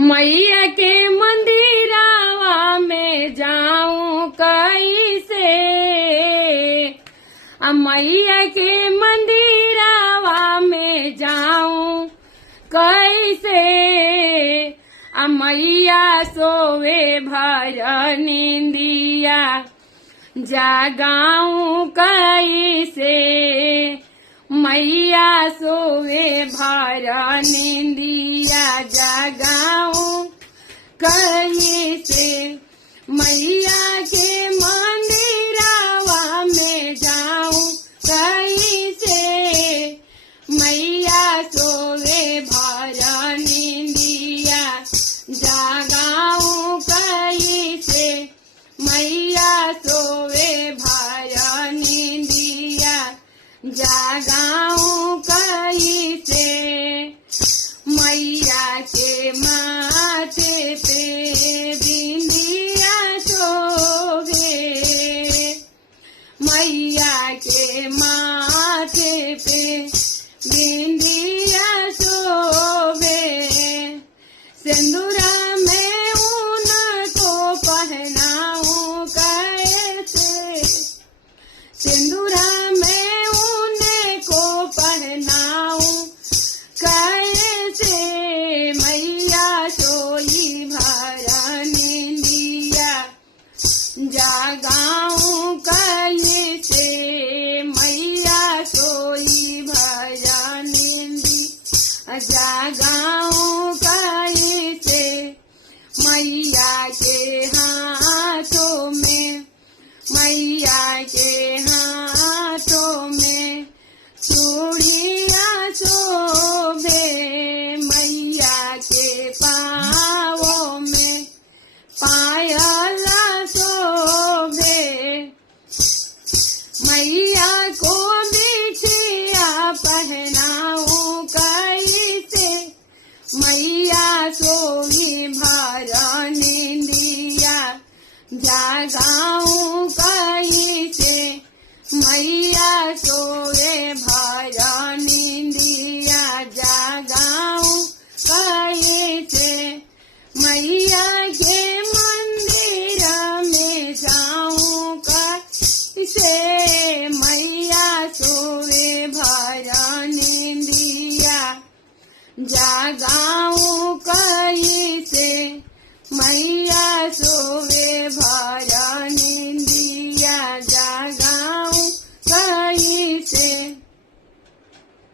मैया के मंदिरावा में जाऊं कैसे। मैया के मंदिरावा में जाऊं कैसे। मैया सोवे भर निंदिया जागाऊं कैसे। मैया सोवे भर निंदिया जागाऊं कैसे। मैया के मंदिरावा में जाऊं कैसे। मैया सोवे भर निंदिया जागाऊं कैसे। मैया सोवे भर निंदिया जागाऊं कैसे। मैया के माथे पे बिंदिया शोभे। मैया के माथे पे बिंदिया शोभे। सिंदूरा में उनको पहनाऊं कैसे। सिंदूरा में उनको पहनाऊं कैसे। मैया सोई भर निंदिया जागाऊं कैसे। मैया सोई भर निंदिया जागाऊं कैसे। मैया के हाथों में मैया के हाथों में चूड़िया शोभे। मैया के पाँवों में पायल शोभे। मैया को बिछिया पहनाऊं कैसे। मैया सोई भर निंदिया जागाऊं कैसे। मैया सोए भर निंदिया जागाऊं कैसे। मैया के मंदिर में जाऊं कैसे। मैया सोए भर निंदिया